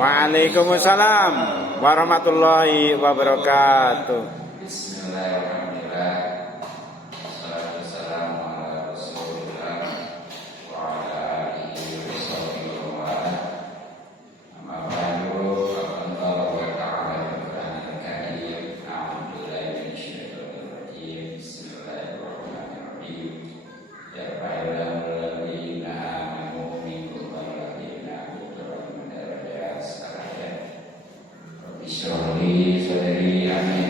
Waalaikumsalam warahmatullahi wabarakatuh. Bismillahirrahmanirrahim. Wassalatu wassalamu ala Rasulillah wa ala alihi wa sahbihi wa man. Amma ba'du, faqad qala Allah ta'ala fil Qur'anil Karim. A'udzu billahi minasy syaithanir rajim. Bismillahirrahmanirrahim. Ya ayyuhal ladzina amanu minkum walladzina utul ilma darajat. Bismillahirrahmanirrahim. Sadri amin.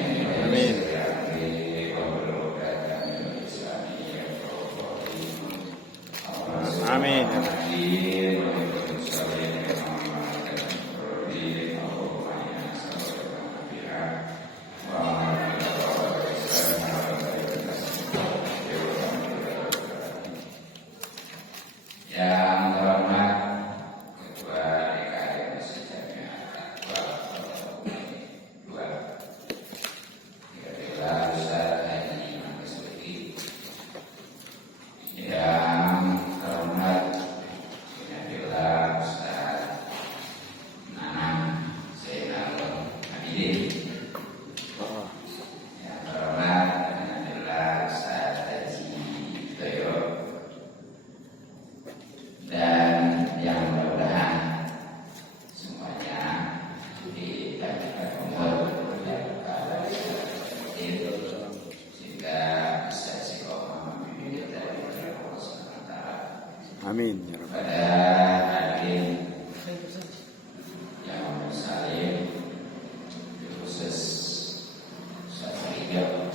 Amin. Amin. Yang terhormat Ketua DKM Masjid Jamiah Al-Aqsa II, Ustaz Haji Imam Sufi. Yang terhormat Ustaz Nanang Zainal Abidin. Yang terhormat Ustaz Haji Toyo. Dan yang mudah-mudahan semuanya diberikan umur dan keadaan itu sehingga bisa istiqomah memilih dari Allah Subhanahu wa taala. Amin ya Rabbal Pada hadirin yang bersalim, khusus suatu hidup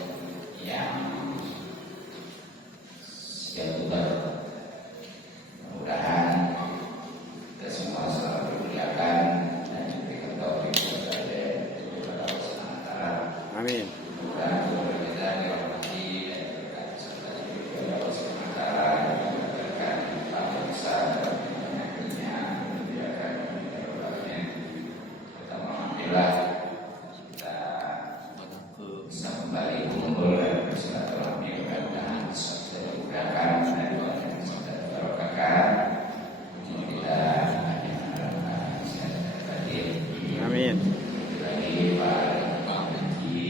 yang siap tutup. Mudah-mudahan kita semua selalu dimuliakan dan diberikan taufik kepada Allah Subhanahu wa taala. Amin. Mudah-mudahan kita dirahmati dan diberikan kesabaran dari Allah Subhanahu wa taala, dan diberikan pahala besar dan nantinya diberikan kemuliaan. Kita alhamdulillah kita bisa kembali kumpul dan bersilaturahmi, mudah-mudahan bisa dimudahkan dan barokahkan. Amin. Bagi para imam haji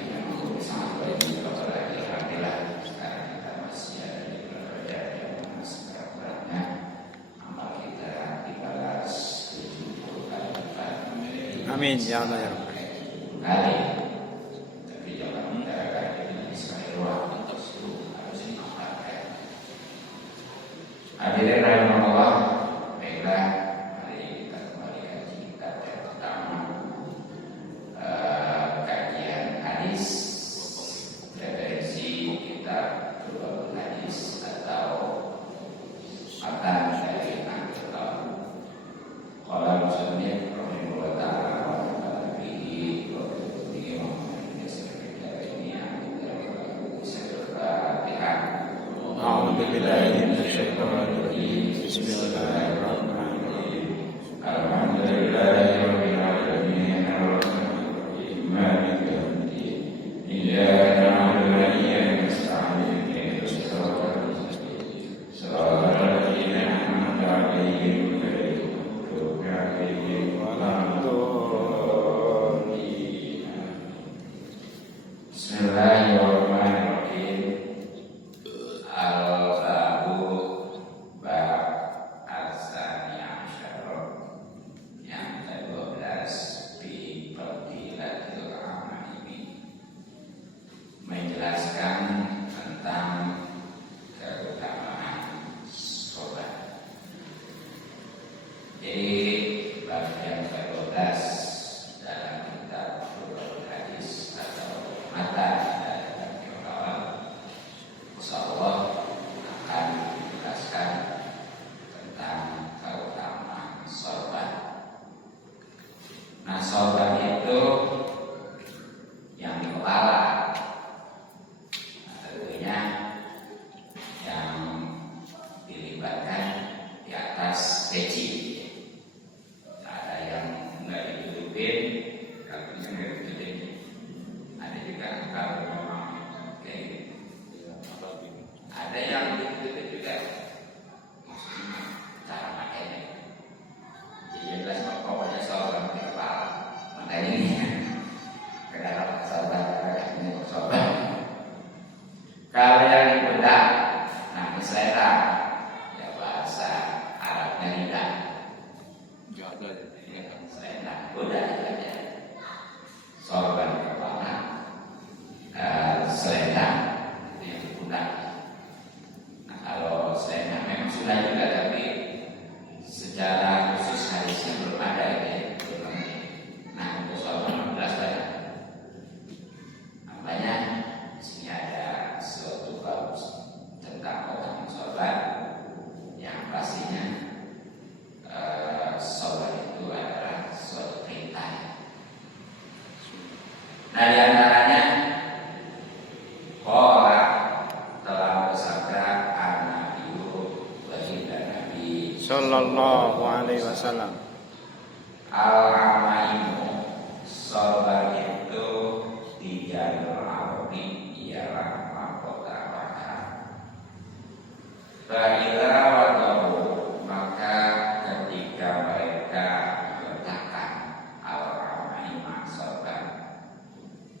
yang sangat baik, alhamdulillah sekarang kita masih ada di derajat yang sekarang-karangnya amal kita dibalas 70 kali lipat. Amin ya Allah ya Rabbal Kali, tapi jangan menggunakan ini sebagai ruang untuk harus dimanfaatkan. Hadirin rahimahullah, baiklah, mari kita kembali kaji kita pertama, kajian hadis, referensi kita berbau hadis atau matan dari Al-Quran. Kalau misalnya rahimahullah ta'ala A'udzu billahi minasyaitonir rajim. Bismillahirrahmanirrahim. Alhamdulillahirabbil alamin arrahmanirrahim maliki yaumiddin iyyaka na'budu wa iyyaka nasta'in ihdinas siratal mustaqim siratal ladzina an'amta 'alaihim ghairil maghdubi 'alaihim waladdallin. Bismillahirrahmanirrahim. Al-Babu Bab Al-Sani Asyara, yang ke-12 di Fadilatul Amal ini menjelaskan tentang keutamaan sholat. Jadi bab yang ke-12 dalam kitab Furu'ul Hadis atau matan dari Al-Quran, insyaallah akan menjelaskan tentang keutamaan sholat. Nah, sholat itu yang di kepala, tentunya yang dilibatkan di atas peci. Ada yang nggak didudupin, kakinya nggak didudupin. Ada juga kalau memang kayak gitu. Ada yang didudupin juga. Cara makainya. Jadi jelas sallallahu alaihi wasallam. Al-amaimu sorban itu di jalur Arabi ialah mahkota bahasa. Fa'ila wadahu, maka ketika mereka meletakkan al-amaima sorban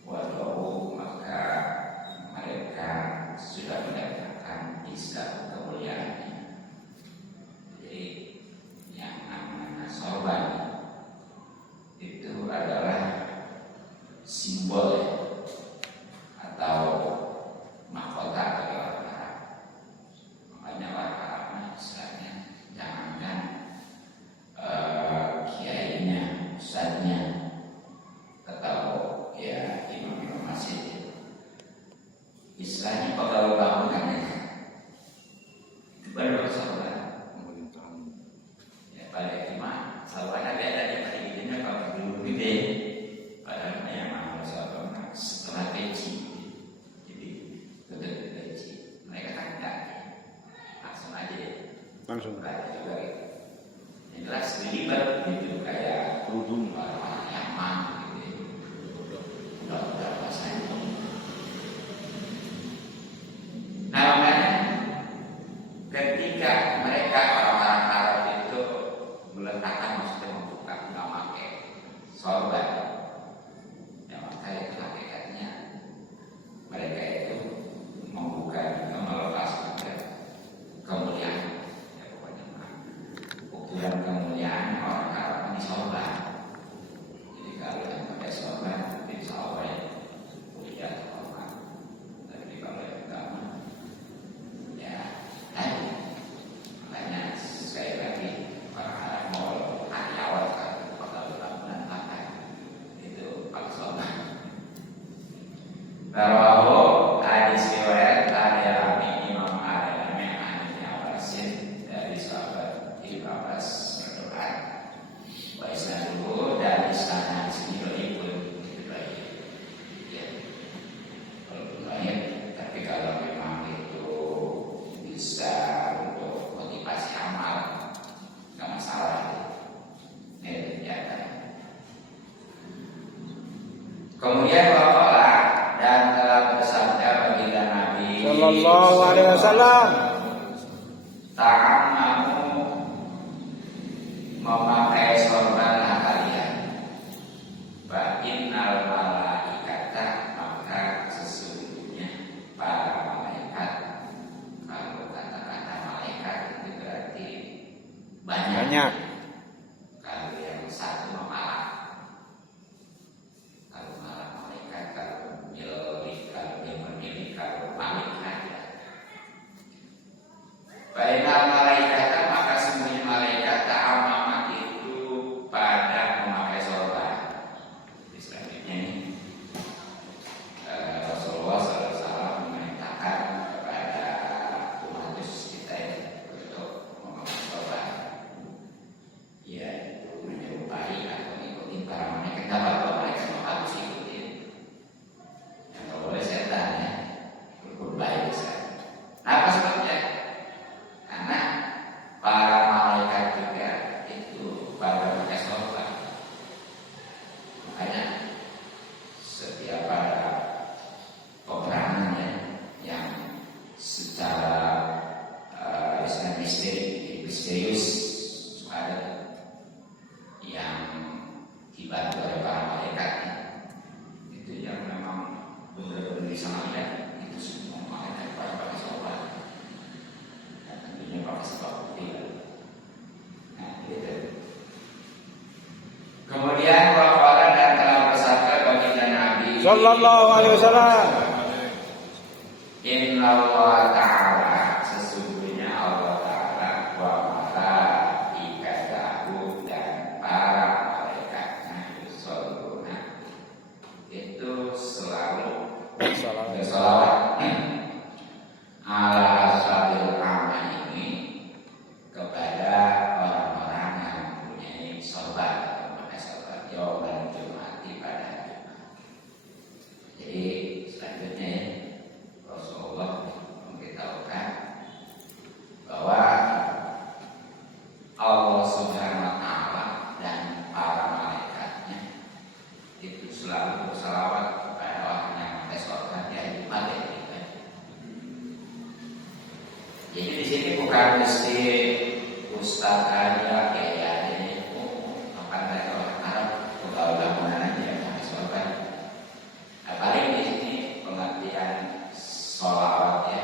wadahu, maka mereka sudah mendapatkan bisa kemuliaannya. Jadi yang namanya sorban itu adalah simbol atau mahkota bagi orang Arab. Makanya orang Arab misalnya jangankan kiainya, ustadznya, atau ya imam-imam masjid, istilahnya pegawai bangunan itu baru sorban. Ya pada imam sorban ada pada idenya kalau dulu gede. Padahal yang mahal sorban setelah peci, jadi udah peci. Mereka kan enggak langsung aja deh. Langsung. Kayak juga gitu. Yang jelas dilibat gitu kayak kerudung orang Yaman gitu. Udah bahasanya. Nah makanya ketika mereka orang-orang Arab itu meletakkan, maksudnya membuka, nggak pakai sorban, ya maka itu hakikatnya mereka itu membuka, melepaskan kemuliaan, ya pokoknya ukuran kemuliaan orang Arab ini sorban. Jadi kalau yang pakai sorban insya Allah ya mulia hormat. Tapi kalau yang enggak, ya tadi makanya sekali lagi orang Arab mau hanyawat kan pada bulan pakai itu pakai sorban. Rawahu hadis riwayat Al-Yami Imam Al-Yami An Abbasin dari sahabat Ibnu Abbas berdoa. Wa isnaduhu dari sana sini berikut itu lagi. Ya. Walaupun banyak, tapi kalau memang itu bisa untuk motivasi amal, nggak masalah. Ini ternyata. Kemudian waqala, dan telah bersabda baginda Nabi Sallallahu alaihi wasallam. ta'ammu memakai sorbanlah kalian. Fa innal malaikata, maka sesungguhnya para malaikat. Kalau kata-kata malaikat itu berarti banyak. Kalau yang satu malah, kalau malah malaikat, kalau milik, kalau dia memilih, kalau malaikat ya. Bainal malaikata, maka semuanya malaikat ta'amama itu pada memakai sorban. Di selanjutnya ini Rasulullah SAW memerintahkan kepada umat kita untuk memakai sorban. Ya itu menyerupai atau ikutin para malaikat. Tidak apa-apa malaikat harus ikutin. Yang tidak boleh setan ya, berbuat baik setan. Apa sebabnya? Karena para malaikat juga itu pada pakai sorban. Makanya setiap pada peperangan yang secara misterius ada yang dibantu oleh para malaikat itu yang memang benar-benar disengaja itu semua malaikat pada pakai sorban. Tentunya pakai sebab bukti. Nah, gitu. Kemudian waqala, dan telah bersabda baginda Nabi Sallallahu alaihi wasallam. Innallaha ta'ala, sesungguhnya Allah Ta'ala wa malaikatahu, dan para malaikatnya yusholluna, itu selalu bersolawat ala sabil amal ini kepada orang-orang yang mempunyai sorban atau memakai sorban yaumal jum'ati, pada Jumat. Jadi selanjutnya Rasulullah memberitahu Ustaz aja kayak ini, kapan mereka orang Arab, udah mana aja yang sholat. Paling di sini pengertian sholawat ya.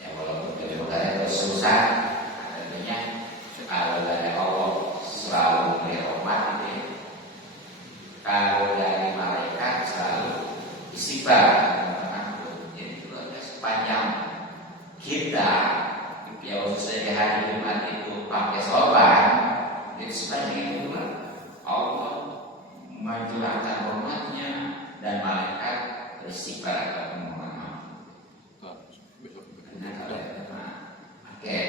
Ya walaupun kedudukannya itu susah, tentunya kalau dari Allah selalu memberi rahmat gitu ya. Kalau dari malaikat selalu istighfar. Jadi itu ada sepanjang kita ya khususnya di hari Jumat itu pakai sorban, jadi sepanjang itu Allah mencurahkan rahmatnya dan malaikat beristighfar atau memohon maaf. Karena kalau itu oke.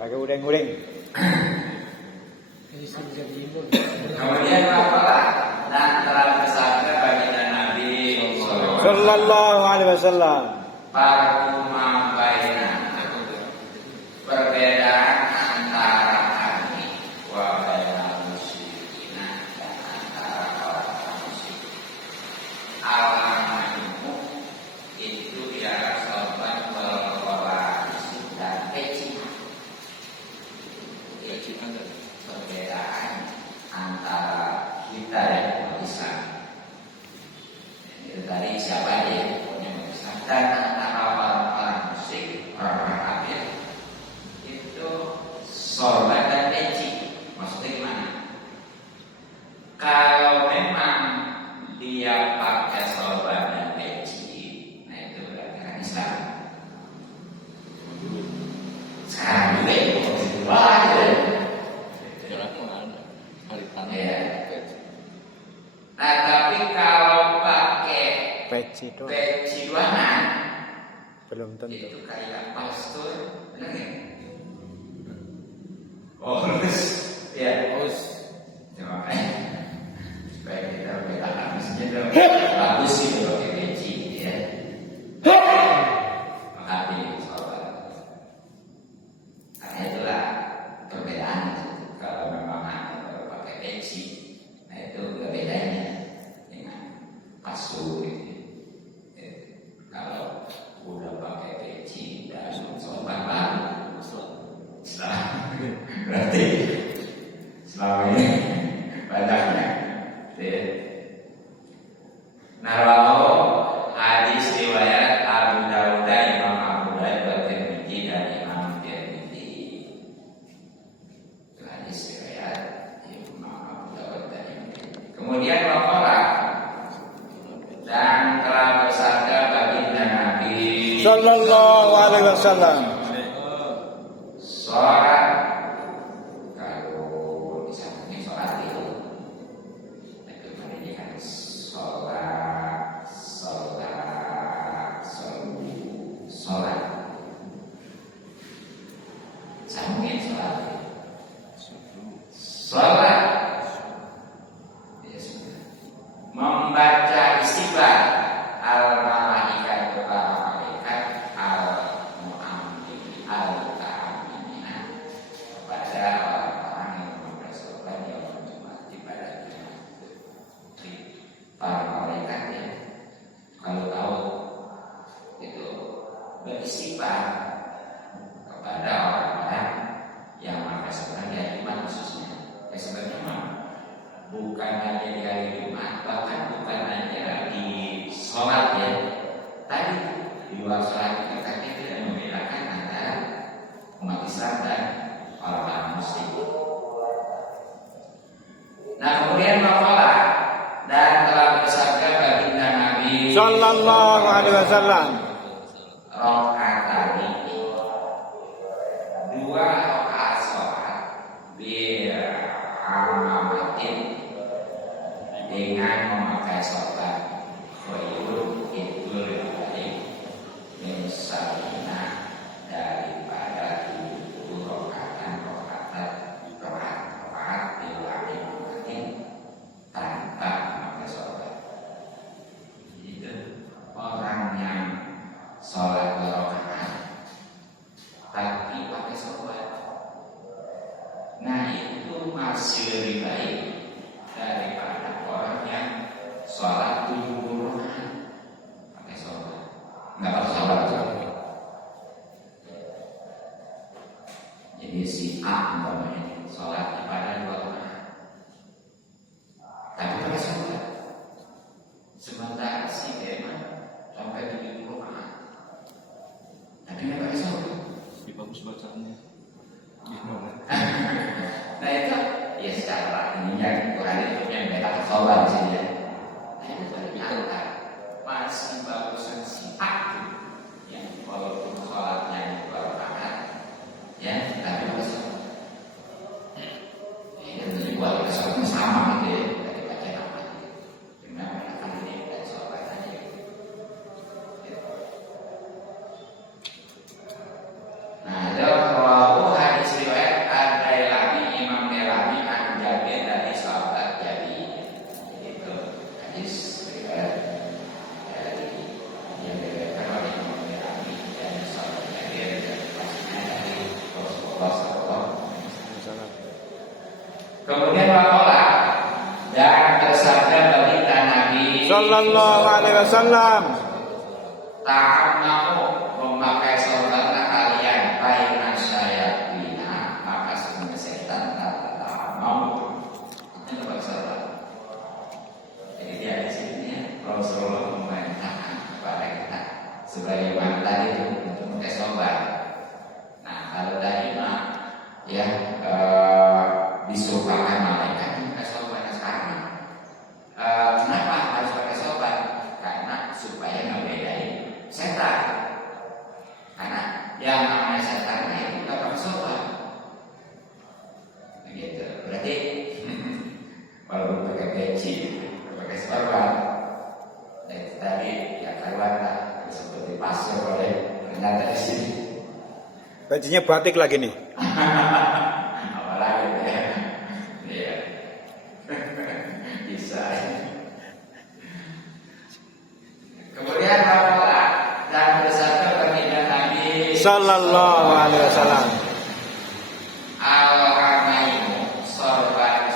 Lagi uring-uring. Kemudian apalah dan telah bersabda baginda Nabi Sallallahu alaihi wasallam. Paruma baina perbedaan antara kami wa baina musyrikin dan antara orang musyrik. Alamanmu itu ya sobat berkola dan peci. Perbedaan antara kita dan umat Islam. Itu tadi siapa dia punya umat Islam dan antara orang musyrik, orang kafir itu sorban dan peci. Maksudnya gimana? Kalau memang dia pakai sorban dan peci, nah itu berarti kan Islam. Sekarang juga itu ya. Nah tapi kalau pakai Peci doang. peci doangan Belum tentu. itu kayak pastor, benar nggak? Oh, ya, terima kasih. Supaya kita beda habisnya dong. Bagus sih pakai peci, ya. Makasih, sobat. Karena itulah perbedaan. Kalau memang kalau pakai peci, nah itu bedanya dengan pastor. Kalau udah pakai peci dan sobat baru, Islam berarti selama ini banyaknya. Narwaho hadis riwayat Abu Dawud, Imam Abu Dawud, Tirmidzi dan Imam Tirmidzi. Hadis riwayat Imam Abu Dawud dan Imam Tirmidzi. Kemudian waqala dan telah bersabda baginda Nabi Sallallahu alaihi wasallam. sholat kalau misalnya sholat itu ini kan sholat sambungin sholat ya sudah membaca istighfar al-malaika itu para malaikat al-mu'ammin al-ta'amina kepada orang-orang yang mempersoalkan yang Jumat ibadah para malaikat ya kalau tahu itu beristighfar kepada orang-orang yang mempersoalkan di Jumat khususnya. Ya sebenarnya bukan hanya di hari Jumat, bahkan bukan hanya di sholat ya. Tadi di luar sholat kita tidak membedakan antara umat Islam dan orang-orang Muslim. Nah kemudian maqala dan telah bersabda baginda Nabi Sallallahu alaihi wasallam. Rakaatani dua rakaat sholat bi'amamatin dengan memakai sorban khairun itu lebih baik misalnya daripada 7 rakaat bi'amamatin tanpa memakai sorban. Itu orang yang sholat 2 rakaat tapi pakai sorban, nah itu masih lebih baik daripada orang yang sholat kasih memang sampai 70 rakaat. Tapi nggak pakai sholat. Bagus bacaannya. Nah itu ya secara ininya Quran itu yang beda sholat di sini ya. Nah itu ternyata masih bagusan sifat ya, walaupun sholatnya 2 rakaat ya, tapi pakai sholat. Ini buat sholat sama gitu ya, dari baca nama. Cuma akan ini dari sholat aja. Nah, kalau hadis riwayat Ad-Dailami Imam Dailami an Jabir dari sahabat Jabir. Itu hadis riwayat dari yang diriwayatkan oleh Imam Dailami dari sahabat Jabir dan pastinya dari Rasulullah SAW. Kemudian waqala dan bersabda baginda Nabi Sallallahu alaihi wasallam. ta'amnahu memakai sorbanlah kalian baina syayatina, maka sesungguhnya setan tak mau itu bersolat. Jadi dia di sini ya, Rasulullah memerintahkan kepada kita sebagaimana tadi itu untuk memakai sorban. Nah kalau tadi mah ya disuruh pakai malaikat memakai sorban. Sekarang kenapa harus pakai sorban? Karena supaya ngebedain setan. Karena yang namanya setan itu nggak pakai sorban. Begitu. Berarti walaupun pakai peci, pakai sorban, itu tadi ya karuan seperti pasir oleh ternyata di sini. Bajunya batik lagi nih. Apalagi ya, iya. Bisa. Kemudian waqala dan bersabda baginda Nabi Sallallahu alaihi wasallam. Al-Ramaimu sorban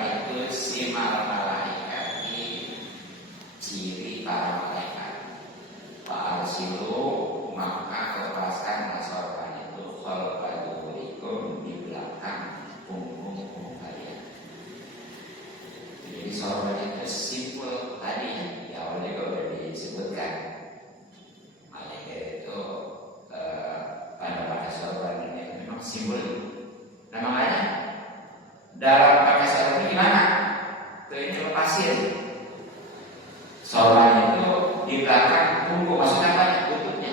itu simal malaikati, ciri para malaikat. Pak Arsilu maka lepaskanlah sorban itu khalfadurikum di belakang punggung kalian. Jadi sorban itu simpel tadi ya oleh sudah disebutkan. Malaikat itu pada pakai sorban ini memang simbol. Nah makanya dalam pakai sorban gimana? Tuh ini lepasin. Sorban itu di belakang punggung, maksudnya apa? Tutupnya.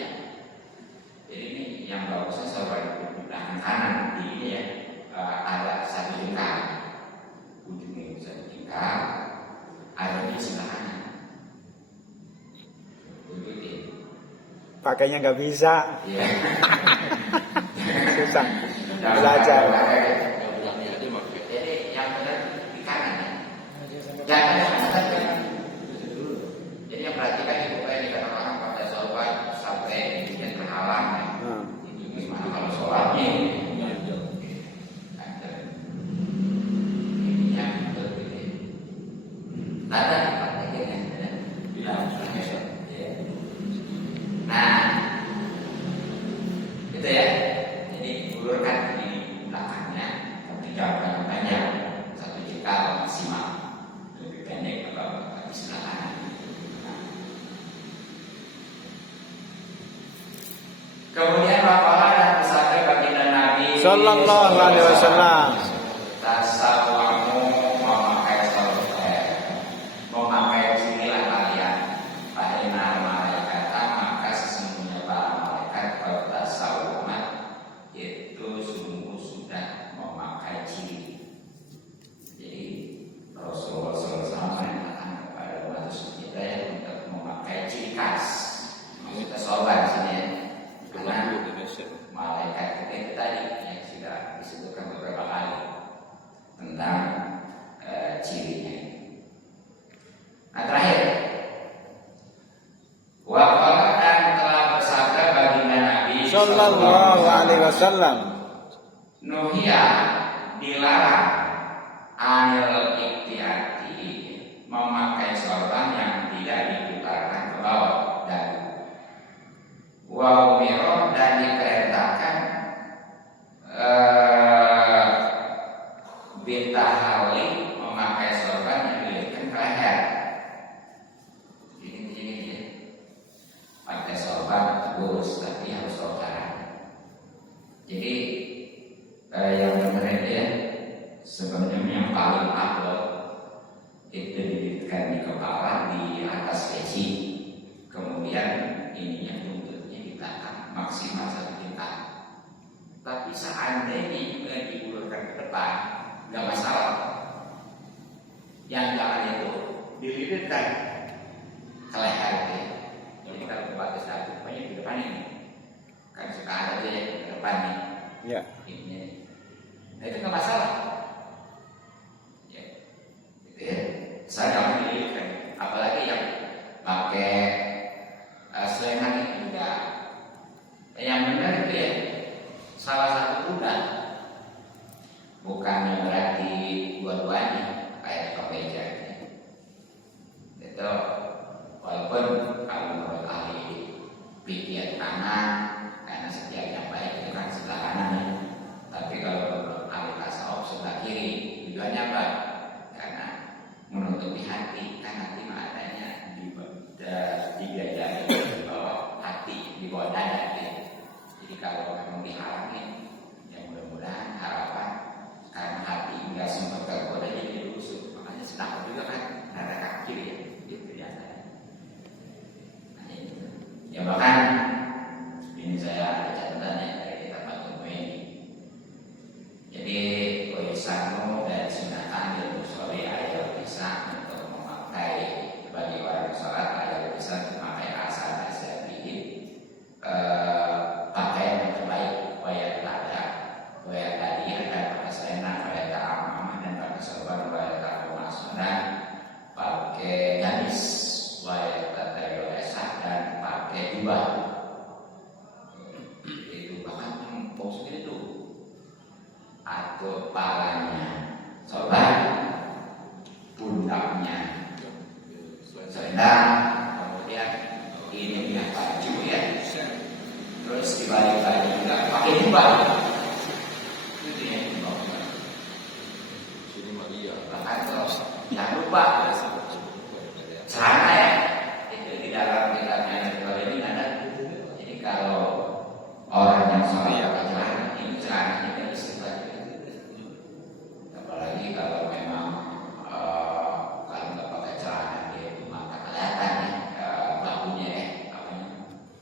Jadi ini yang bagusnya sorban itu di belakang kanan di ini ya, ada satu jengkal, ujungnya satu jengkal, ada di sebelah kanan. Tututin. Pakainya nggak bisa. Iya. Susah. Belajar. Jadi yang benar di kanan ya. Jangan yang benar kan. Jadi yang perhatikan itu kayak dikatakan orang pakai sorban sampai bikin terhalang ya. Itu gimana kalau sholatnya? Ini yang betul ini. Tanda dipraktekin ya. Nah, itu ya. Jadi ulurkan di belakangnya, tapi jangan panjang, satu jengkal maksimal. Lebih pendek kalau di sebelah kanan. Kemudian waqala dan bersabda baginda Nabi Sallallahu alaihi wasallam. Tasawwamu memakai sorban, memakai cirilah kalian. Fa'inna malaikata, maka sesungguhnya para malaikat bertasawwumat itu sungguh sudah memakai ciri. Jadi Rasulullah SAW mengatakan kepada umat kita ya untuk memakai ciri khas. Maksudnya sorban sini ya. Karena malaikat itu tadi yang sudah disebutkan beberapa kali tentang cirinya. Nah terakhir, waqala dan telah bersabda baginda Nabi Sallallahu alaihi wasallam. Nuhia dilarang anil iktiati, memakai sorban yang tidak diputarkan ke bawah dan wa umiro dan diperintahkan bitahali, memakai sorban yang dililitkan ke leher. Jadi bagus, tapi harus tahu caranya. Jadi yang benar itu ya, sebenarnya yang paling afdal itu didirikan di kepala di atas peci, kemudian ininya buntutnya ditahan maksimal 1 juta. Tapi seandainya juga diulurkan ke depan, nggak masalah. Yang jangan itu dililitkan ke leher ya. Jadi kalau batas satu, pokoknya di depan ini kan suka ada aja ya di depan nih. Ya. Ininya. Nah itu nggak masalah. Ya, gitu ya. Saya nggak dililitkan, apalagi yang pakai selengan itu juga. Yang benar itu ya salah satu kuda, bukan berarti dua-duanya kayak kemeja. Itu walaupun kalau menurut ahli pikir kanan karena setiap yang baik itu kan sebelah kanan ya. Tapi kalau menurut ahli tasawuf sebelah kiri, tujuannya apa? Karena menutupi hati, kan hati adanya di dada, di bawah hati, di bawah dada ya. Jadi kalau memang dihalangin, ya mudah-mudahan harapan karena hati nggak sempat tergoda jadi rusuk, makanya sedang juga kan dada kaki ya, gitu ya. Nah, ya bahkan ini saya ada catatannya dari kitab Al-Qur'an ini. Jadi Waisanu dan sunatan dan musolli ayat bisa untuk memakai bagi orang sholat ayat bisa memakai asal asal pakaian yang terbaik, wayat ada, wayat tadi ada pakai selena, wayat amamah dan pakai sorban, wayat masuk dan pakai gamis, wayat esak dan pakai jubah. Itu bahkan empuk segitu tuh, atau palanya sorban, pundaknya selendang, kemudian ini dia baju ya. Terus dibalik-balik juga pakai jubah. Itu ya. Sini Maria. Bahkan terus jangan lupa celana ya. Itu di dalam kitabnya kalau ini ada. Jadi kalau orang yang sholat pakai celana, ini celananya tidak bisa. Apalagi kalau memang kalau nggak pakai celana dia maka kelihatan ya bahunya ya,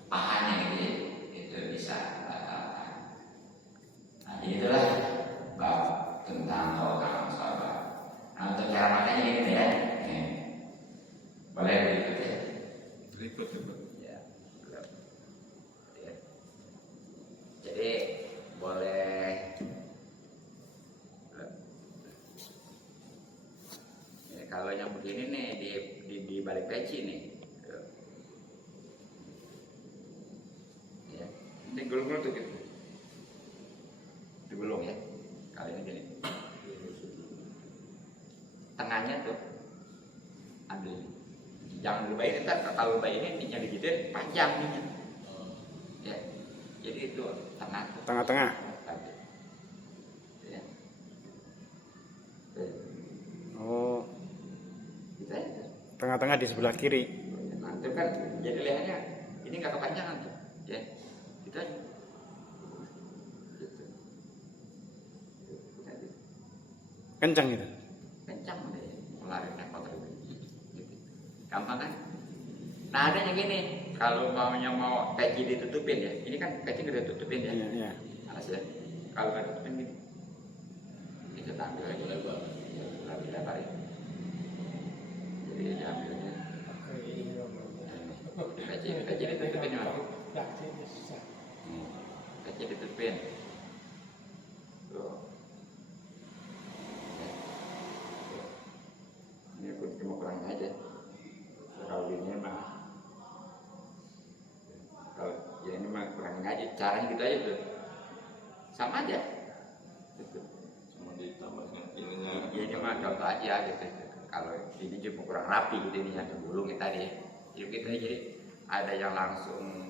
pahanya gitu ya. Bisa batalkan. Nah, jadi itulah bab tentang orang sahabat. Nah, untuk cara makanya ini ya, boleh berikut ya. Berikut ya Pak. Ya. Jadi boleh. Ya, kalau yang begini nih di balik peci nih. Ini gulung tuh gitu, digulung ya. Kali ini gini, tengahnya tuh ambil, jangan lupa ini. Ntar kalau lupa ini ininya digituin panjang nih, ya. Jadi itu tengah, Tengah-tengah. ya. Oh, Gitu aja. tengah-tengah di sebelah kiri. Nah, itu kan jadi lehernya ini nggak kepanjangan tuh, ya. Gitu aja. Gitu. Kencang gitu. Kencang deh, larinya kotor gitu. Gampang kan? Nah ada yang gini, kalau mau peci ditutupin ya, ini kan peci nggak ditutupin ya, Iya. alas ya. Kalau nggak ditutupin gini, itu tampil aja lebar, lebih lebar ya. Jadi diambilnya, peci ditutupin ya. Peci ditutupin. Tuh. Ini aku cuma kurangin aja. Kalau ini mah, kalau ya ini mah kurangin aja. Caranya gitu aja tuh, sama aja. Gitu. Cuma ditambahkan ininya. Ya ini mah contoh aja gitu. Kalau ini cuma kurang rapi gitu ini yang tergulung tadi. Jadi kita jadi ada yang langsung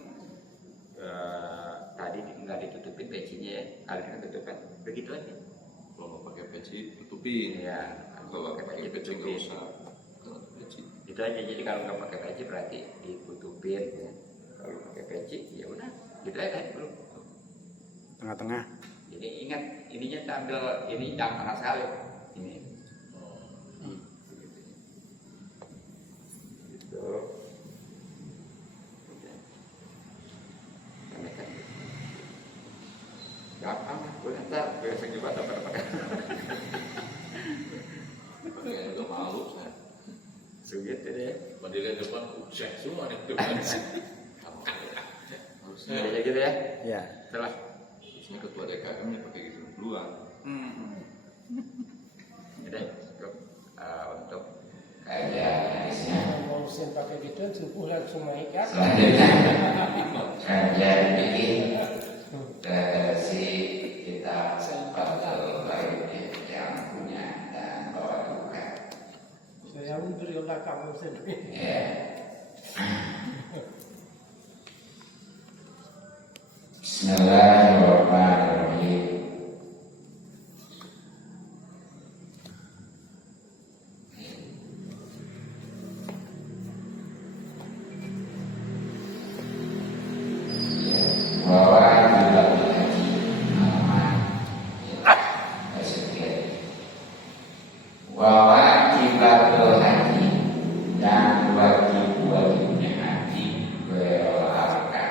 tadi nggak ditutupin pecinya ya, kali ini tutupin begitu aja. Kalau pakai peci tutupin. Iya, Kalau pakai peci nggak usah. Kalau peci. Itu aja. Jadi kalau nggak pakai peci berarti ditutupin ya. Kalau pakai peci ya udah gitu aja dulu. Tengah-tengah. Jadi ingat ininya ambil ini jangan panas sekali ini. Gitu. Gampang, boleh ntar besok juga dapat. Kayak udah malu saya. Sulit deh. Padahal depan uceh semua nih depan. Harusnya Ya gitu ya. Ya. Setelah harusnya ketua DKM nya pakai gitu duluan. udah cukup untuk kajian hadisnya. Mau mesin pakai gitu, subuh langsung naik ya. Selanjutnya kajian bikin versi kita Fathul Bari yang punya dan bawa buka. Saya beri olah kamu sendiri. Ya. Bismillahirrahmanirrahim. Wajibatul haji dan wajib-wajibnya haji berolahraga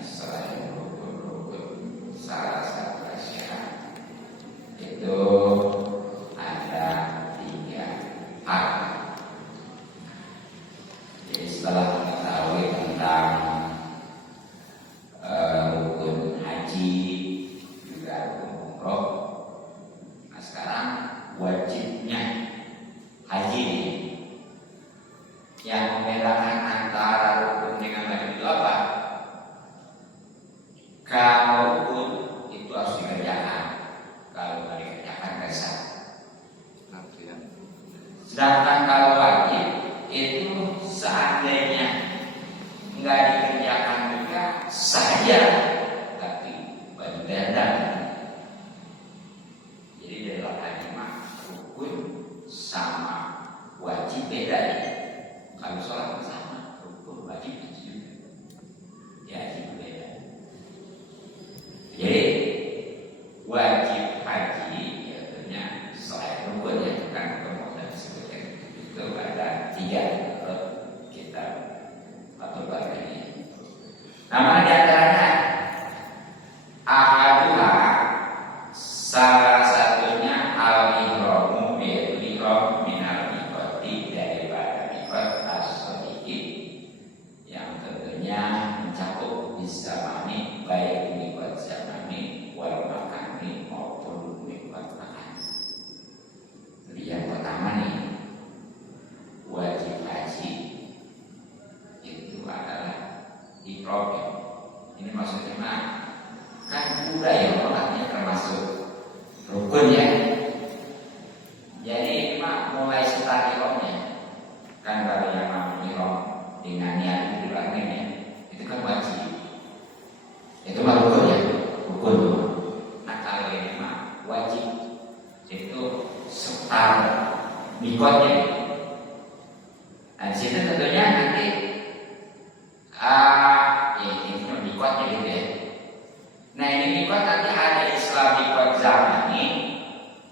selain rukun-rukun salah satu syarat itu ada 3 hal. Jadi setelah mengetahui tentang rukun haji juga rukun umroh, nah sekarang wajibnya haji yang membedakan antara rukun dengan wajib itu apa? Kalau rukun itu harus dikerjakan, kalau nggak dikerjakan dosa. Antrian. Sedangkan kalau wajib itu seandainya nggak dikerjakan juga saja, tapi wajib dandan. Jadi dalam haji mah rukun sama wajib beda ya. Kalau sholat sama rukun wajib juga. Ya itu beda. Jadi wajib haji artinya selain rukun ya kan kemudian disebutkan itu ada 3 menurut kita Fathul Bari ini. Nama di antaranya ahaduha, salah satunya al-ihramu yaitu ihram minal miqati daripada miqat as-shadiqi yang tentunya mencakup bizamani baik miqat zamani wal makani maupun miqat makan. Jadi yang pertama nih wajib haji itu adalah ihram. Ini maksudnya mah kan budaya orangnya termasuk rukun ya. Jadi ini mah mulai start ihramnya kan baru yang namanya ihram dengan niat itu dilakukannya itu kan wajib. Itu mah rukun ya, rukun. Nah kalau ini mah wajib itu start mikotnya. Nah di situ tentunya nanti ini mikotnya gitu ya. Nah ini mikot nanti ada Islam mikot zamani,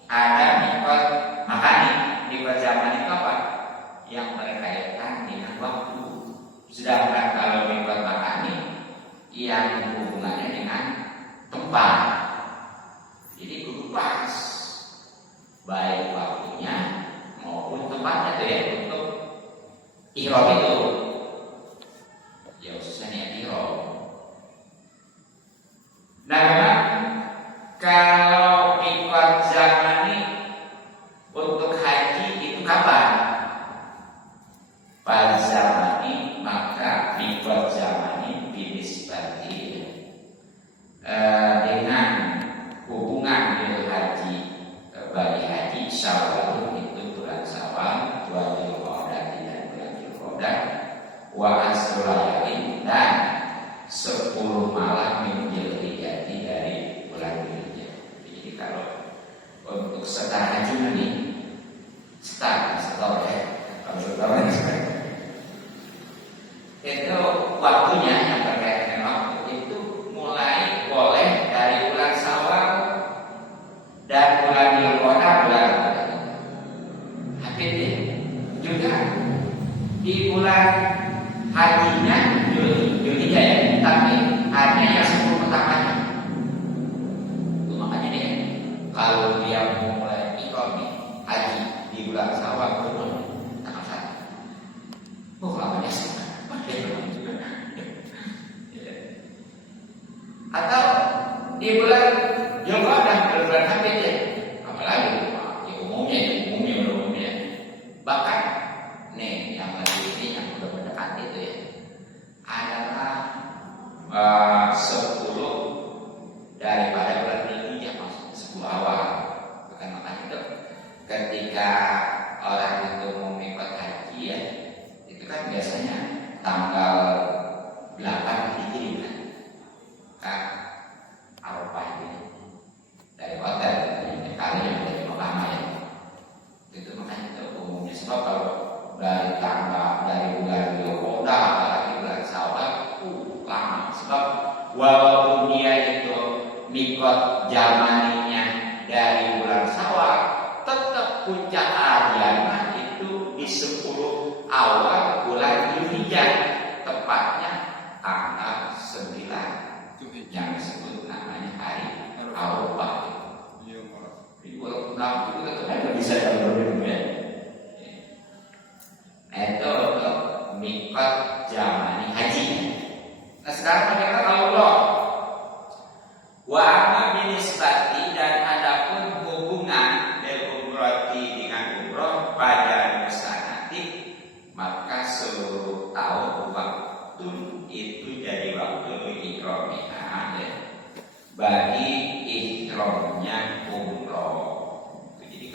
ada mikot makani. Mikot zamani itu apa? Yang berkaitan dengan waktu. Sedangkan kalau mikot makani yang hubungannya dengan tempat. Jadi kudu pas, baik waktunya maupun tempatnya tuh ya untuk ihram itu. Ya khususnya niat ihram. Nah memang kalau mikot zamani untuk haji itu kapan? Pada zamani maka mikot zamani binisbati dengan hubungan idul haji bagi haji Syawal itu bulan Syawal, 2 Dzulqa'dah dan bulan Dzulqa'dah, wa asrul dan 10 malam min Dzulhijjah dari bulan Dzulhijjah. Jadi kalau untuk setar haji ini setar ya. Kalau setar itu waktunya yang terkait Zulhijjah ya, tapi hanya yang 10 pertamanya. Itu makanya deh, kalau dia mau mulai ikram nih haji di bulan Syawal turun tanggal 1. Oh, lamanya sih. Atau di bulan Zulqa'dah, bulan Hafiz ya. Apalagi ya umumnya. Bahkan nih yang lagi ini yang udah mendekat itu ya adalah 10 daripada bulan Zulhijjah masuk 10 awal. Bukan makanya itu ketika orang itu mau ikut haji ya, itu kan biasanya tanggal 8 Hijriah kan Arafah ini dari hotel kali yang dari Mekah ya. Itu makanya itu umumnya sebab kalau dari bulan Zulqa'dah apalagi bulan Syawal lama sebab walaupun dia itu mikot zamaninya dari bulan Syawal tetap puncak ajalnya itu di 10 awal bulan Zulhijjah tepatnya tanggal 9 yang disebut namanya hari Arafah. Jadi walaupun itu tetap bisa berbeda ya. Itu untuk mikot zamani haji. Nah sekarang bagaimana Allah? Wa amma binisbati dan adapun hubungan dari umrati dengan umroh pada musanati maka seluruh tahun waktu itu jadi waktu ikramiha ya. Bagi ikromnya umroh. Jadi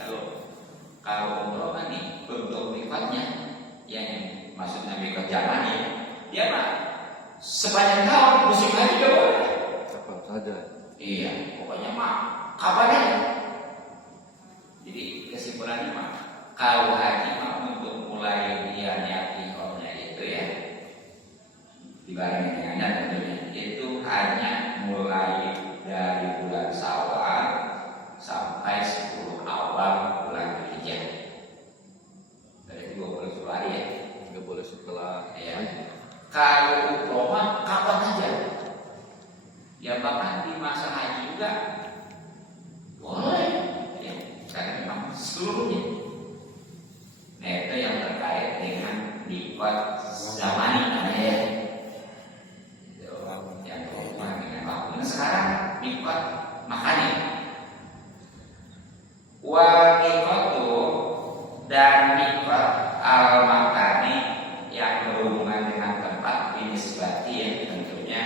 kalau umroh kan nih untuk mikotnya yang maksudnya mikot zamani dia mah sepanjang tahun musim haji dia boleh. Kapan saja. Iya, pokoknya mah kapan aja. Jadi kesimpulannya mah kalau haji mah untuk mulai dia niat ikromnya itu ya dibanding dengan tentunya itu hanya mulai dari bulan Syawal sampai 10 awal bulan Zulhijjah. Dari 20 hari ya. Nggak boleh setelah Ya. Kalau umroh kapan aja. Ya bahkan di masa haji juga boleh. Ya, karena memang seluruhnya. Nah itu yang terkait dengan mikot zamani namanya ya. Yang berhubungan dengan waktu. Nah sekarang mikot makani. Wa mikotu dan mikot al-makani yang berhubungan dengan tempat binisbati yang tentunya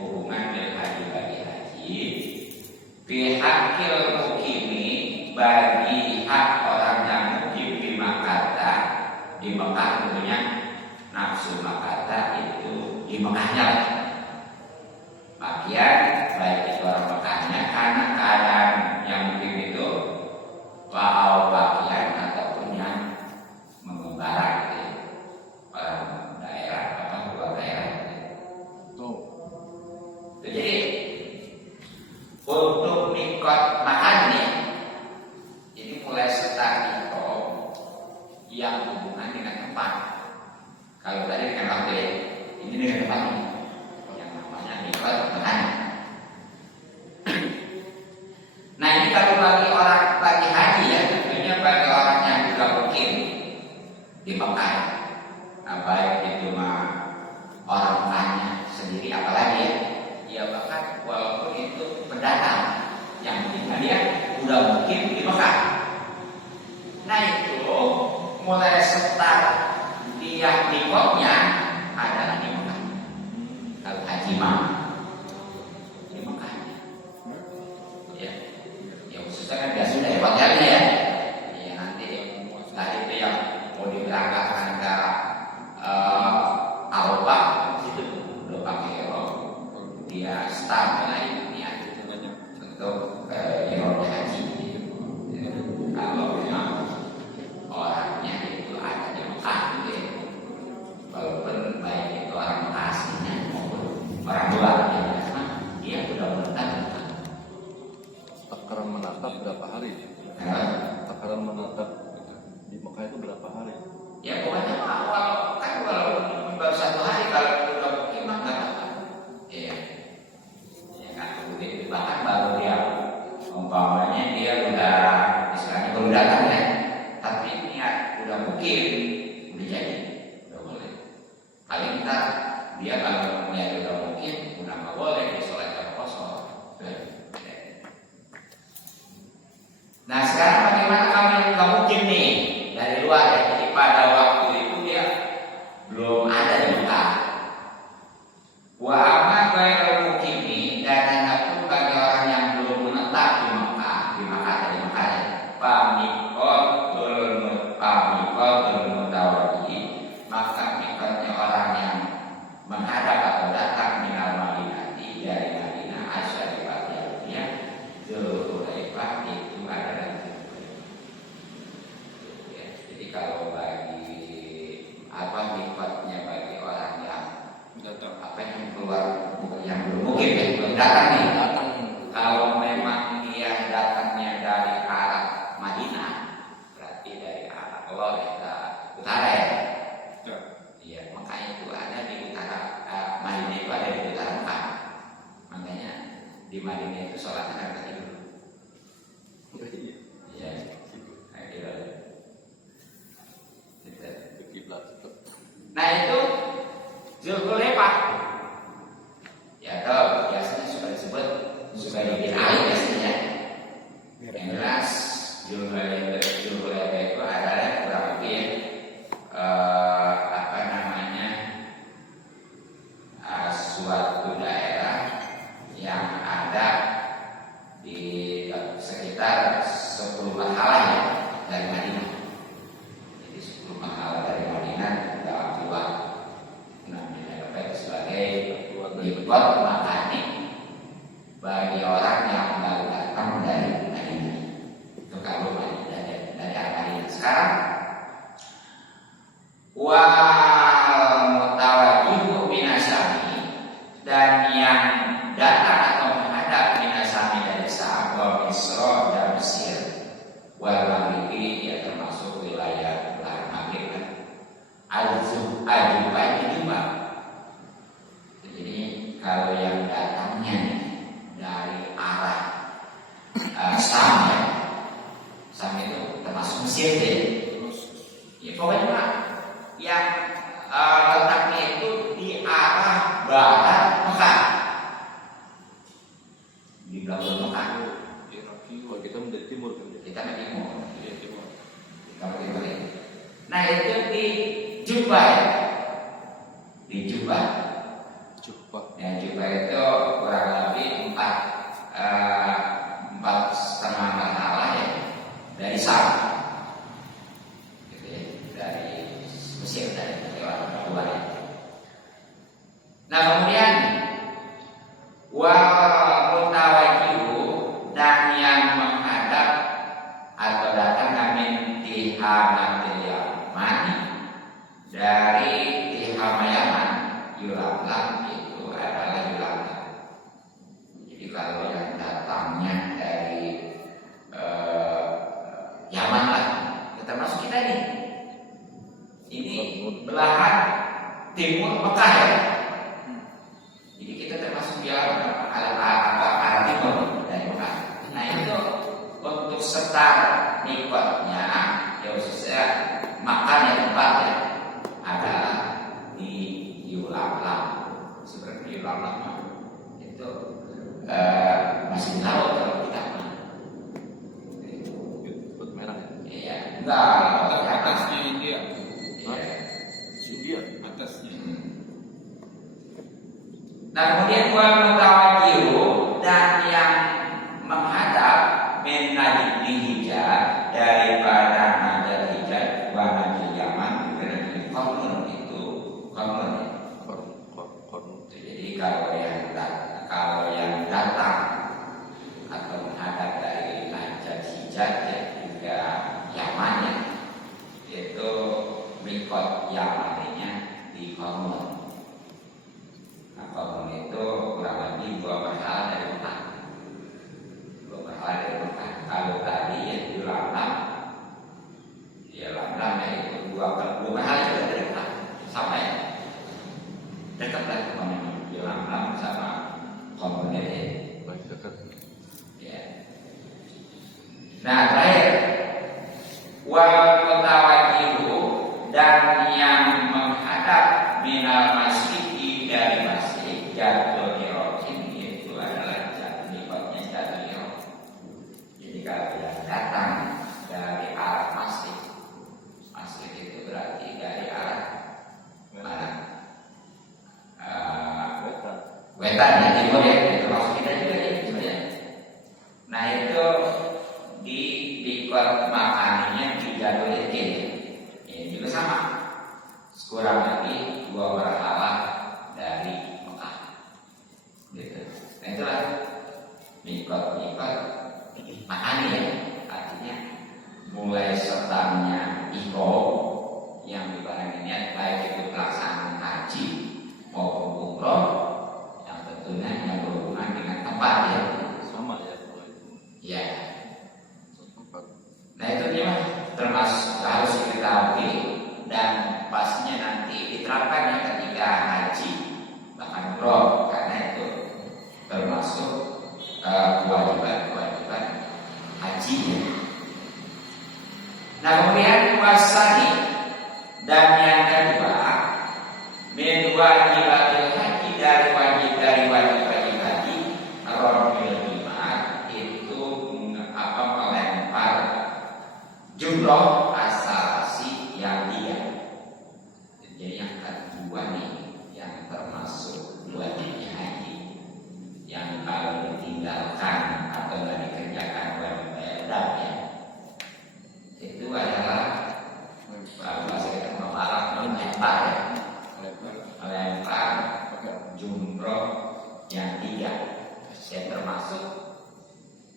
hubungan dengan haji bagi haji pihakil mukimi bagi hak orang yang mukim di Makkah di Mekah tentunya nafsu Makkah itu di Mekahnya bagian baik itu orang Mekahnya karena keadaan yang mukim itu walau bagian ataupun yang mengembara gitu ya. Orang daerah luar daerah gitu. Jadi untuk mikot makannya ini mulai start itu yang hubungan dengan tempat. Kalau tadi dengan waktu ya, ini dengan tempat yang namanya mikot makan. Nah ini kalau bagi haji ya tentunya bagi orang yang juga mungkin di Mekah. Nah baik itu mah orang Mekahnya sendiri apalagi ya. Ya bahkan walaupun itu pendatang yang mungkin dia udah mungkin di Mekah. Nah itu mulai start dia mikotnya adalah di Mekah. Kalau haji mah di Mekah. Ya khususnya kan dia sudah hotelnya ya. Ya nanti tadi itu yang mau diberangkatkan ke Arafah situ udah pakai dia start mulai niat untuk ikhram haji. Kalau memang orangnya itu ada di Mekah gitu ya. Walaupun baik itu orang Mekah aslinya maupun orang luar sehingga kalau niat udah mungkin nggak boleh disolatkan kosong. Nah sekarang bagaimana kami yang nggak mungkin nih dari luar ya? Jadi pada waktu itu dia belum ada di Mekah. Wa amma ghairu muqimi, dan adapun bagi orang yang belum menetap di Mekah dari Mekah ya. Pamikotul mutawajjih, maka mikotnya orang yang menghadap atau datang minal Madinati dari Madinah asyarifah ya, Dzulhulaifah itu adalah ya. Jadi kalau bagi mikotnya bagi orang yang datang. apa yang keluar, yang belum mungkin ya, belum datang nih. Kalau memang dia datangnya dari arah Madinah, berarti dari arah utara ya. Iya, makanya itu ada di utara. Madinah itu ada di utara Mekah. Makanya di Madinah itu sholatnya harus tidur. Iya, tidur. Nah itu Dzulhulaifah. Ya kalau biasanya suka disebut suka dibilang biasanya. Yang jelas Dzulhulaifah itu adalah kurang lebih suatu daerah yang ada di sekitar 10 mahalah ya, dari Madinah. Jadi 10 mahalah dari Madinah dalam jiwa namanya sebagai mikot makani bagi orang yang baru datang dari Madinah. Itu kalau dari Madinah. Sekarang wal mutawajjihu minasami, dan yang datang atau menghadap minasami dari Syam wa Misra dan Mesir wal Maghribi, ya termasuk wilayah belahan Maghrib kan. Al-Jubai juga. Jadi kalau yang datangnya dari arah Syam ya, Syam itu termasuk Mesir deh. Ya pokoknya Pak, yang letaknya itu di arah barat Mekah, di belakang Mekah. Kalau kita dari timur kan? Kita dari timur. Iya, timur. Kita dari timur. Nah itu di Jubai. Di Jubai. Ya Jubai itu kurang lebih 4,5 mahalah ya dari Syam. Gitu ya, dari Mesir, dari orang luar. Nah kemudian wal mutawajjihu, dan yang menghadap atau datang min tihamatil Yaman, dari Tihama Yaman, Yulamlam itu adalah Yulamlam. Jadi kalau yang datangnya dari Yaman lah, termasuk kita ini. Ini belahan timur Mekah ya. Jadi kita termasuk di arah timur dari Mekah. Nah itu untuk setar mikotnya, ya khususnya makan yang tempatnya adalah di Yulamlam. Seperti Yulamlam itu masih laut kalau kita mah. Bud merah ya? Iya, enggak. Atasnya India. India Atasnya. Nah kemudian wal mutawajjihu, dan yang menghadap min najdi hijab, daripada najdi hijab wa najdi Yaman, berarti qaulun itu qaulun. Jadi kalau yang datang atau menghadap dari najdi hijab ya, juga Yaman ya, itu mikot Yamannya di qaulun. Qaulun itu kurang lebih 2 mahalah dari Mekah. 2 mahalah dari Mekah. Kalau tadi ya Yulamlam, ya Yulamlam ya itu 2 mahalah dari Mekah. Sama ya. Dekat lah kemana Yulamlam sama Qaulun ini. Masih dekat. Ya. Nah terakhir wal mutawajjihu, dan yang menghadap minal masjid dari wetan ya, timur ya, itu maksud kita juga ya sebenarnya. Nah itu di makaninya 3 detik, ini juga sama, kurang lebih 2 berhala dari Mekah. Gitu. Nah itulah mikot makani ya, artinya mulai sertanya iko yang dibarengin niat baik itu pelaksanaan haji maupun umroh yang tentunya yang berhubungan dengan tempat ya. Sama ya kalau itu. Ya. Tempat. Nah itu dia termasuk harus diketahui dan pastinya nanti diterapkan ketika haji bahkan umroh, karena itu termasuk kewajiban haji. Nah kemudian wasani dan yang kedua min wajibatil haji dari wajib haji romil jimat itu melempar jumroh asalasi yang dia. Jadi yang kedua nih yang termasuk wajibnya haji yang kalau ditinggalkan atau tidak dikerjakan wajib bayar ya, itu adalah bahasa kita melempar ya, melempar jumroh yang 3. Yang termasuk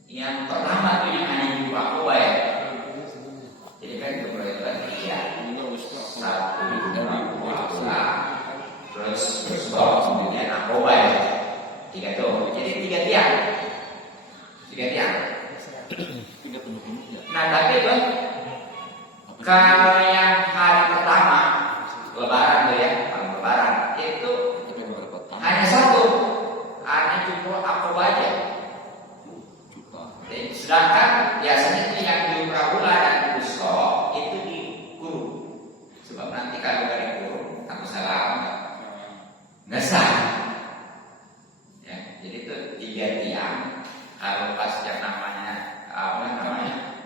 yang pertama tuh yang hanya jumroh Aqabah ya. Jadi kan jumroh itu kan 3, 1 jumroh terus kemudian Aqabah ya. 3 tuh, jadi 3 tiang. 3 tiang. 3 penuh ya. Nah tapi tuh kalau yang hari pertama Lebaran tuh ya, Lebaran itu hanya 1, hanya jumroh Aqabah aja. Sedangkan biasanya itu yang jumroh bulan dan wusta itu dikurung. Sebab nanti kalau nggak dikurung, aku salah nggak sah. Jadi itu 3 tiang. Kalau pas yang namanya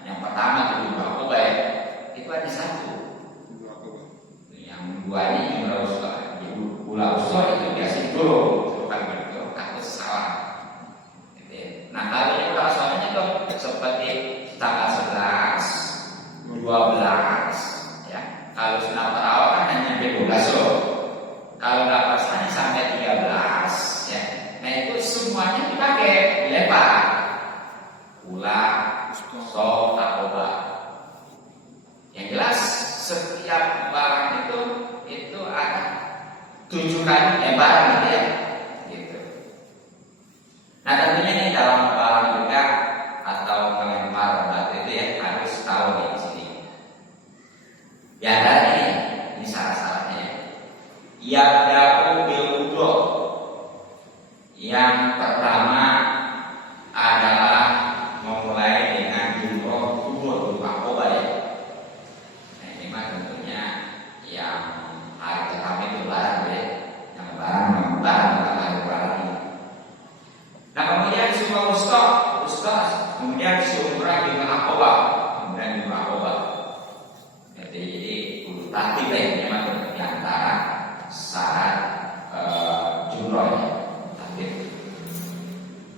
yang pertama itu jumroh Aqabah ya, itu ada 1. Yang 2 ini jumroh wusta. Pulau wusta itu biasa dikurung. Bukan begitu, aku salah. Nah kalau ini pulau wustanya tuh seperti tanggal 11, 12 ya. Kalau sunat tarawih kan hanya 12 loh. Kalau nggak pasanya sampai 13 ya. Nah itu semuanya dipakai, dilempar. Ulang, sok, Aqabah. Yang jelas setiap barang itu ada 7 kali lemparan gitu ya. Gitu. Nah tentunya ini dalam barang juga atau melempar batu itu ya harus tahu di sini. Ya ada ini syarat-syaratnya. Yang jauh bil udho. Yang pertama adalah memulai dengan jumroh kubur Aqabah ya. Nah ini mah tentunya yang hari pertama itu Lebaran ya. Yang Lebaran bukan hari Lebaran ini. Nah kemudian jumroh wusta, kemudian jumroh dengan Aqabah, kemudian jumroh Aqabah. Jadi kudu tatib ya, memang di antara syarat jumrohnya.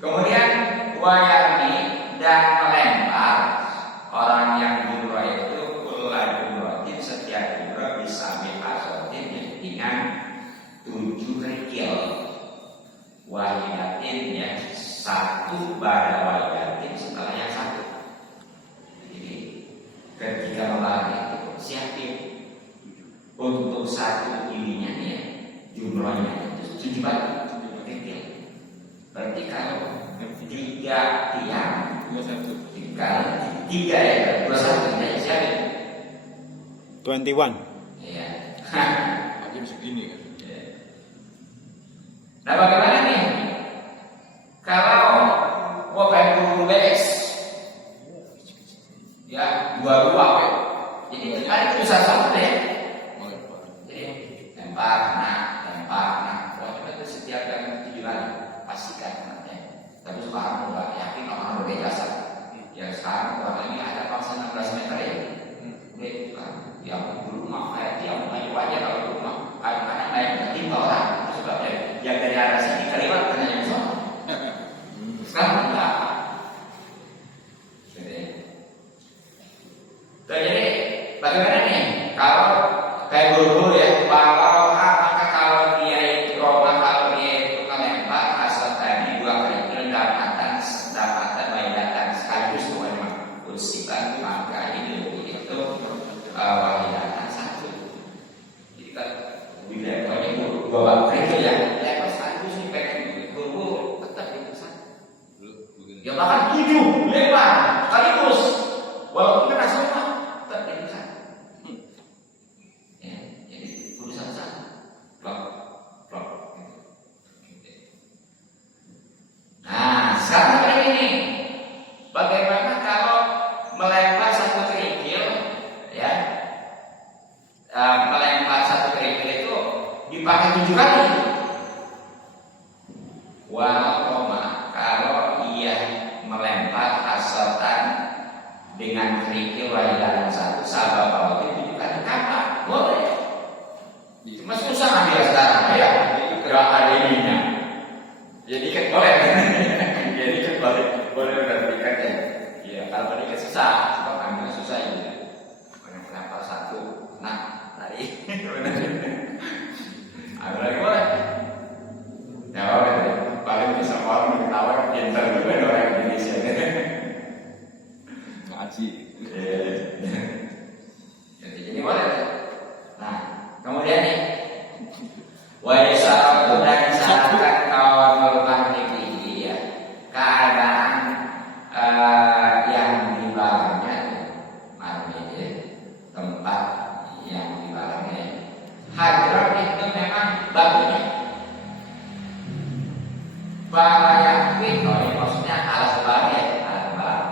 Kemudian wayarni dan melempar orang yang jumroh itu kulai jumrohin setiap jumroh bisa bihasotin dengan 7 kerikil wahidatin ya, 1 pada wahidatin setelah yang 1. Jadi ketika melarang itu siapin untuk 1 ininya ya, jumrohnya itu 7 kerikil. Berarti kalau 3 tiang 21 kalau 3 ya 21 ya siapin 21. Iya. Aja segini kan. Nah bagaimana nih kalau gua pengen buru beres ya 2 ya. Jadi kan itu bisa satu deh. Jadi lempar pokoknya itu setiap yang 7 kali pastikan nanti. Tapi sekarang udah yakin orang udah jasa. Ya sekarang kurang lebih ada paksa 16 meter ya. Udah kan yang dulu mah kayak tiang kayu aja kalau dulu mah kadang-kadang naik ketimpa orang. Itu sebabnya yang dari arah sini Wa roma, kalau ia melempar hasotan dengan kerikil wahidan satu sabab itu juga kapal, boleh. Cuma susah ambil sekarang ya, gak ada ininya. Jadi kan boleh, jadi kan boleh berikan ya. Iya, kalau berikan susah, sebab ambil susah ya. Melempar satu, nah tadi, ambil lagi boleh. Ya boleh, paling bisa orang ketawa pintar juga orang Indonesia. Ngaji. Jadi boleh. Nah, kemudian nih, wa isaratu dan syarat kawanul mahdihi ya, keadaan yang dibalangnya marmide, tempat yang dibalangnya hadrat itu memang bagunya. Bahaya itu maksudnya alas balang ya, alas balang.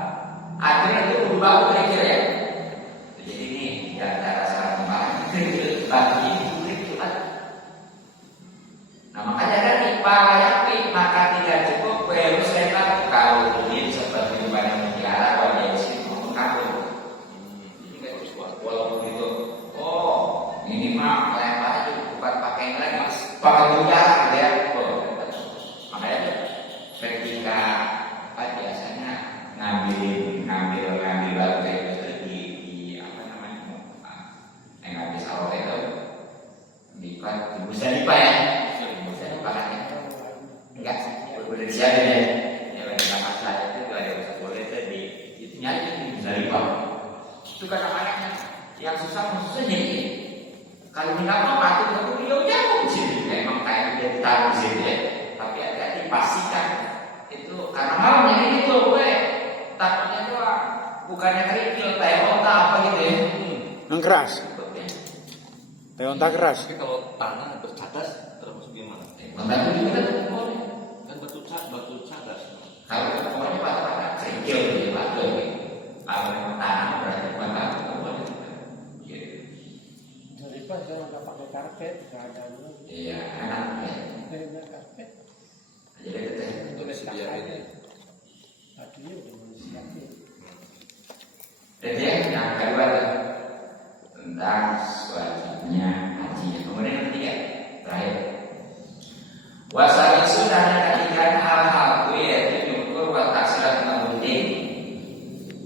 Akhirnya itu berubah kira-kira ya. Jadi ini di antara salah balang bagi itu ada. Nah makanya tadi bahaya maka tidak cukup harus lebar kalau ini seperti banyak mutiara wajah isi maupun kabel. Ini nggak harus kuat walaupun itu. Oh ini mah lempar itu bukan pakai lem mas, pakai mutiara ya. Makanya ketika biasanya ngambil batu itu di apa namanya ngambil sawah itu di Musdalifah ya, Musdalifah kan ya, enggak udah disiapin ya, ya lagi kamar saya itu ada usaha boleh itu itu nyari di Musdalifah itu kan namanya yang susah ini kalau nggak mau batu itu dia jauh sih, memang kayak dia ditaruh di sini ya. Tapi hati-hati pastikan itu karena malamnya ini tuh gue takutnya tuh bukannya kerikil kayak onta apa gitu ya. Yang keras. Onta keras. Tapi kalau tanah bercadas termasuk gimana? Onta itu juga kan boleh. Kan batu cadas. Kalau pokoknya batu kerikil gitu batu. Kalau memang tanah berarti bukan batu boleh. Jadi pas saya nggak pakai karpet, nggak ada. Iya, enak ya. Nggak karpet. Jadi kita Untuk disediain ya. Tadinya udah disiapin. jadi yang kedua tuh tentang wajibnya haji. Kemudian yang ketiga terakhir wasal sudah menjadikan hal-hal itu yaitu nyukur buat taksirat pengunting.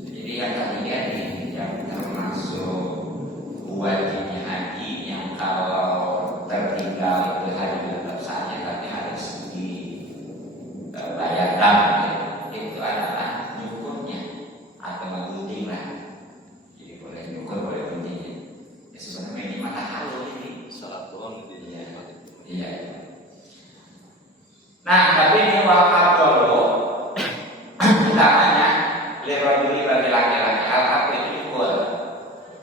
Jadi yang ketiga ini yang termasuk wajibnya haji yang kalau tertinggal itu hari tetap saja tapi harus dibayarkan itu adalah nyukurnya atau menggunting lah. Jadi boleh nyukur boleh guntingnya. Ya sebenarnya ini mata halu ini Salah doang di iya. Nah tapi ini wakaf dulu namanya lerojuli bagi laki-laki al-haq itu nyukur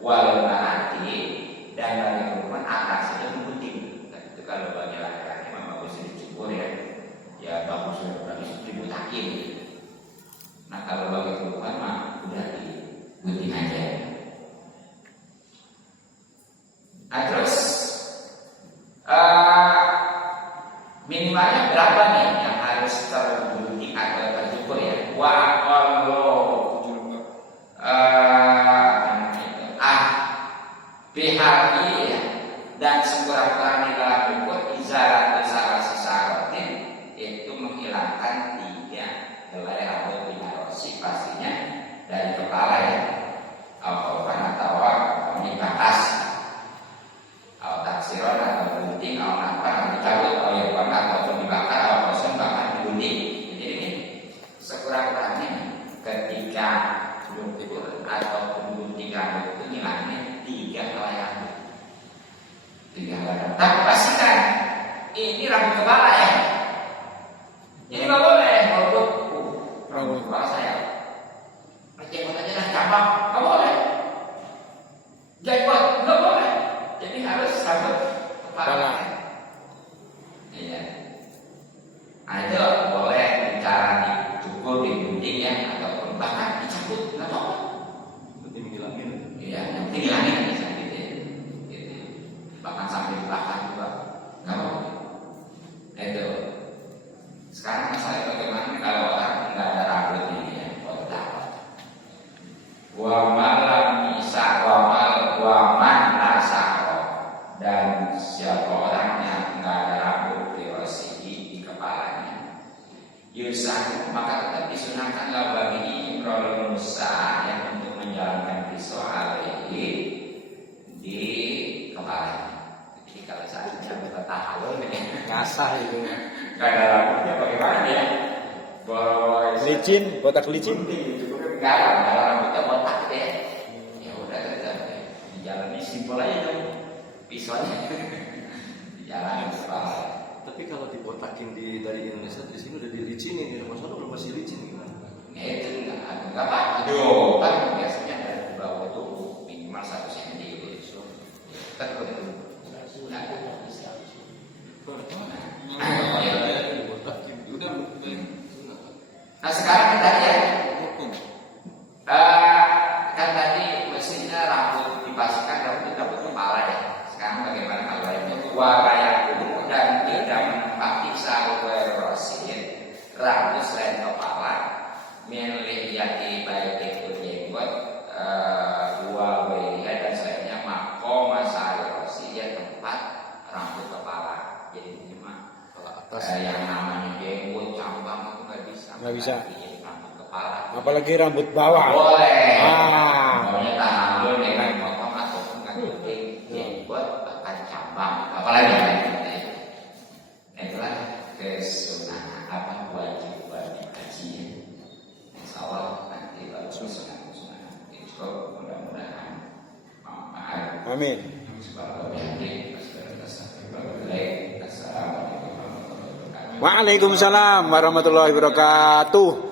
walau nanti dan bagi perempuan atas itu menggunting. Itu kalau bagi laki-laki memang bagus dicukur ya. Ya bagus dibutakin. Nah kalau bagi perempuan mah udah digunting aja. Nah terus minimalnya berapa nih yang harus tergunting atau tercukur ya? Wa aqallu bihari ya, dan sekurang-kurangnya dalam berikut izarat salah sesarotin itu menghilangkan 3 helai atau 3 rosi pastinya dari kepala ya, atau ini batas atau taksiron atau gunting atau apa atau dicabut atau ya atau dibakar atau kosong bahkan digunting. Jadi ini sekurang-kurangnya diusahakan, maka tetap disunahkanlah bagi Imrul Musa yang untuk menjalankan pisau alaihi di kepalanya. Jadi kalau seandainya bertahalul Ngasah itu. gak ada rambutnya bagaimana ya? Bahwa Licin, botak licin. enggak ada rambutnya botak deh. Ya udah tetap dijalani simpel aja dong. Pisaunya dijalani kepala. Tapi kalau dibotakin dari Indonesia di sini udah dilicinin, di rumah sana belum masih licin gimana? Itu enggak pak. Aduh, kan biasanya dari bawah tubuh minimal 1 cm gitu. Kan begitu. Dibotakin, udah Nah sekarang kita lihat, kan tadi mestinya rambut dipastikan rambut kepala ya. Sekarang bagaimana kalau itu warayak dulu dan tidak menempati sahur rosin rambut selain kepala milih yati baik itu jenggot dua wiriya dan selainnya mako masahur rosin ya tempat rambut kepala. Jadi ini mah yang namanya jenggot cambang itu nggak bisa. Nggak bisa. Jadi rambut kepala. Apalagi rambut bawah. Boleh. Ah. Maunya tahan dulu dengan potong ataupun nggak penting jenggot bahkan cambang. Apalagi nah itulah kesunahan apa wajib haji. Insya Allah nanti kalau sunnah itu mudah-mudahan maaf. Amin. Assalamualaikum warahmatullahi wabarakatuh. Waalaikumsalam warahmatullahi wabarakatuh.